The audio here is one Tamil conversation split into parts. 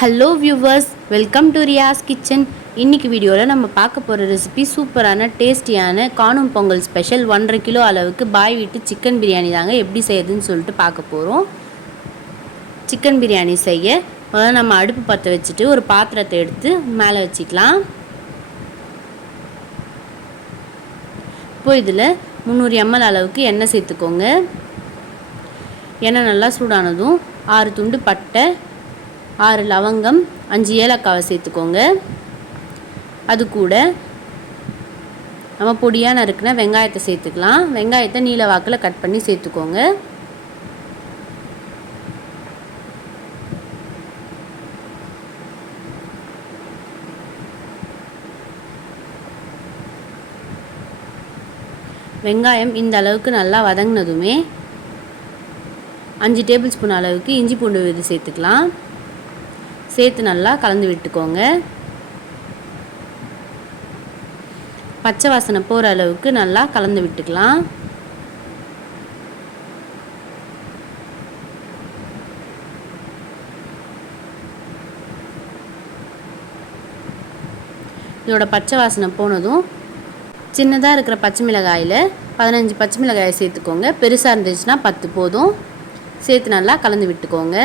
Hello viewers welcome to Riyas kitchen இன்னைக்கு வீடியோவில் நம்ம பார்க்க போகிற ரெசிபி சூப்பரான டேஸ்டியான காணும் பொங்கல் ஸ்பெஷல் ஒன்றரை கிலோ அளவுக்கு பாய் வீட்டு சிக்கன் பிரியாணி தாங்க எப்படி செய்யுதுன்னு சொல்லிட்டு பார்க்க போகிறோம் சிக்கன் பிரியாணி செய்ய முதல்ல நம்ம அடுப்பு பற்ற வச்சுட்டு ஒரு பாத்திரத்தை எடுத்து மேலே வச்சுக்கலாம். இப்போ இதில் முந்நூறு எம்எல் அளவுக்கு எண்ணெய் சேர்த்துக்கோங்க. எண்ணெய் நல்லா சூடானதும் ஆறு துண்டு பட்டை ஆறு லவங்கம் அஞ்சு ஏலக்காவை சேர்த்துக்கோங்க. அது கூட நம்ம பொடியாக நறுக்கின வெங்காயத்தை சேர்த்துக்கலாம். வெங்காயத்தை நீல வாக்கில் கட் பண்ணி சேர்த்துக்கோங்க. வெங்காயம் இந்த அளவுக்கு நல்லா வதங்கினதுமே அஞ்சு டேபிள் ஸ்பூன் அளவுக்கு இஞ்சி பூண்டு விது சேர்த்துக்கலாம். சேர்த்து நல்லா கலந்து விட்டுக்கோங்க. பச்சை வாசனை போகிற அளவுக்கு நல்லா கலந்து விட்டுக்கலாம். இதோட பச்சை வாசனை போனதும் சின்னதாக இருக்கிற பச்சை மிளகாயில் பதினஞ்சு பச்சை மிளகாயை சேர்த்துக்கோங்க. பெருசாக இருந்துச்சுன்னா பத்து போதும். சேர்த்து நல்லா கலந்து விட்டுக்கோங்க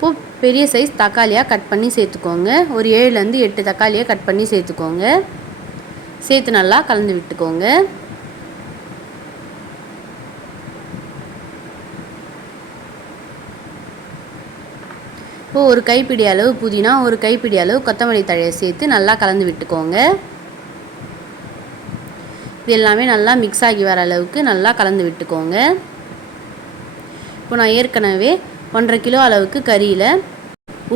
இப்போது பெரிய சைஸ் தக்காளியாக கட் பண்ணி சேர்த்துக்கோங்க. ஒரு ஏழுலேருந்து எட்டு தக்காளியை கட் பண்ணி சேர்த்துக்கோங்க. சேர்த்து நல்லா கலந்து விட்டுக்கோங்க. இப்போது ஒரு கைப்பிடி அளவு புதினா ஒரு கைப்பிடி அளவு கொத்தமல்லி தழையை சேர்த்து நல்லா கலந்து விட்டுக்கோங்க. இது எல்லாமே நல்லா மிக்ஸ் ஆகி வர அளவுக்கு நல்லா கலந்து விட்டுக்கோங்க. இப்போ நான் ஏற்கனவே ஒன்றரை கிலோ அளவுக்கு கறியில்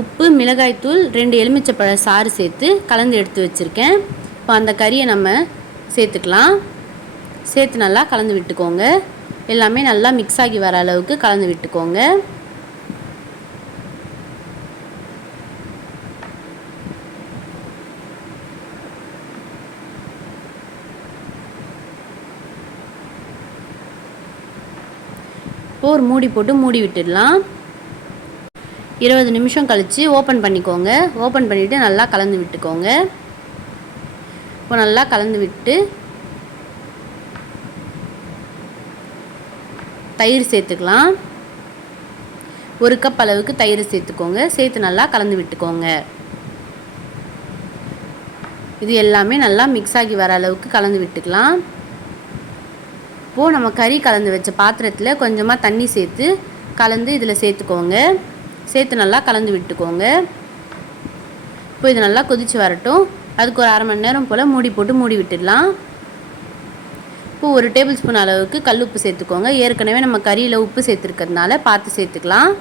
உப்பு மிளகாய்த்தூள் ரெண்டு எலுமிச்சைப்பழ சாறு சேர்த்து கலந்து எடுத்து வச்சுருக்கேன். இப்போ அந்த கறியை நம்ம சேர்த்துக்கலாம். சேர்த்து நல்லா கலந்து விட்டுக்கோங்க. எல்லாமே நல்லா மிக்ஸ் ஆகி வர அளவுக்கு கலந்து விட்டுக்கோங்க. இப்போ ஒரு மூடி போட்டு மூடி விட்டுடலாம். இருபது நிமிஷம் கழித்து ஓப்பன் பண்ணிக்கோங்க. ஓப்பன் பண்ணிவிட்டு நல்லா கலந்து விட்டுக்கோங்க. இப்போ நல்லா கலந்து விட்டு தயிர் சேர்த்துக்கலாம். ஒரு கப் அளவுக்கு தயிர் சேர்த்துக்கோங்க. சேர்த்து நல்லா கலந்து விட்டுக்கோங்க. இது எல்லாமே நல்லா மிக்ஸ் ஆகி வர அளவுக்கு கலந்து விட்டுக்கலாம். இப்போது நம்ம கறி கலந்து வச்ச பாத்திரத்தில் கொஞ்சமாக தண்ணி சேர்த்து கலந்து இதில் சேர்த்துக்கோங்க. சேர்த்து நல்லா கலந்து விட்டுக்கோங்க. இப்போ இது நல்லா கொதித்து வரட்டும். அதுக்கு ஒரு அரை மணி நேரம் போல் மூடி போட்டு மூடி விட்டுடலாம். இப்போ ஒரு டேபிள் ஸ்பூன் அளவுக்கு கல் உப்பு சேர்த்துக்கோங்க. ஏற்கனவே நம்ம கறியில் உப்பு சேர்த்துருக்கிறதுனால பார்த்து சேர்த்துக்கலாம்.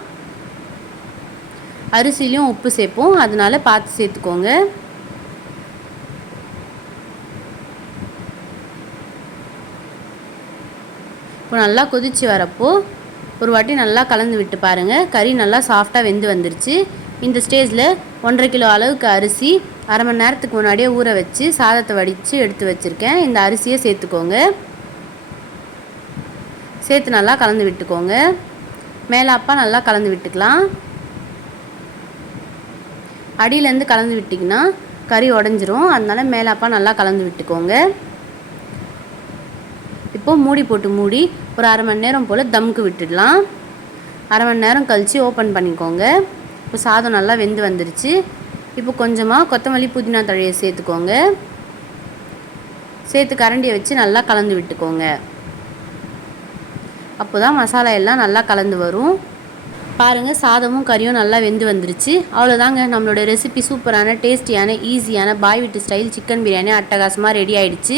அரிசிலையும் உப்பு சேர்ப்போம். அதனால பார்த்து சேர்த்துக்கோங்க. இப்போ நல்லா கொதித்து வரப்போ ஒரு வாட்டி நல்லா கலந்து விட்டு பாருங்கள் கறி நல்லா சாஃப்டாக வெந்து வந்துருச்சு. இந்த ஸ்டேஜில் ஒன்றரை கிலோ அளவுக்கு அரிசி அரை மணி நேரத்துக்கு முன்னாடியே ஊற வச்சு சாதத்தை வடித்து எடுத்து வச்சுருக்கேன். இந்த அரிசியை சேர்த்துக்கோங்க. சேர்த்து நல்லா கலந்து விட்டுக்கோங்க. மேலாப்பா நல்லா கலந்து விட்டுக்கலாம். அடியிலேருந்து கலந்து விட்டிங்கன்னா கறி உடஞ்சிரும். அதனால் மேலாப்பா நல்லா கலந்து விட்டுக்கோங்க. இப்போது மூடி போட்டு மூடி ஒரு அரை மணி நேரம் போல் தம்க்கு விட்டுடலாம். அரை மணி நேரம் கழித்து ஓப்பன் பண்ணிக்கோங்க. இப்போ சாதம் நல்லா வெந்து வந்துருச்சு. இப்போ கொஞ்சமாக கொத்தமல்லி புதினா தழையை சேர்த்துக்கோங்க. சேர்த்து கரண்டியை வச்சு நல்லா கலந்து விட்டுக்கோங்க. அப்போ தான் மசாலா எல்லாம் நல்லா கலந்து வரும். பாருங்கள் சாதமும் கறியும் நல்லா வெந்து வந்துருச்சு. அவ்வளோதாங்க நம்மளோட ரெசிபி சூப்பரான டேஸ்டியான ஈஸியான பாய் வீட்டு ஸ்டைல் சிக்கன் பிரியாணி அட்டகாசமாக ரெடி ஆகிடுச்சு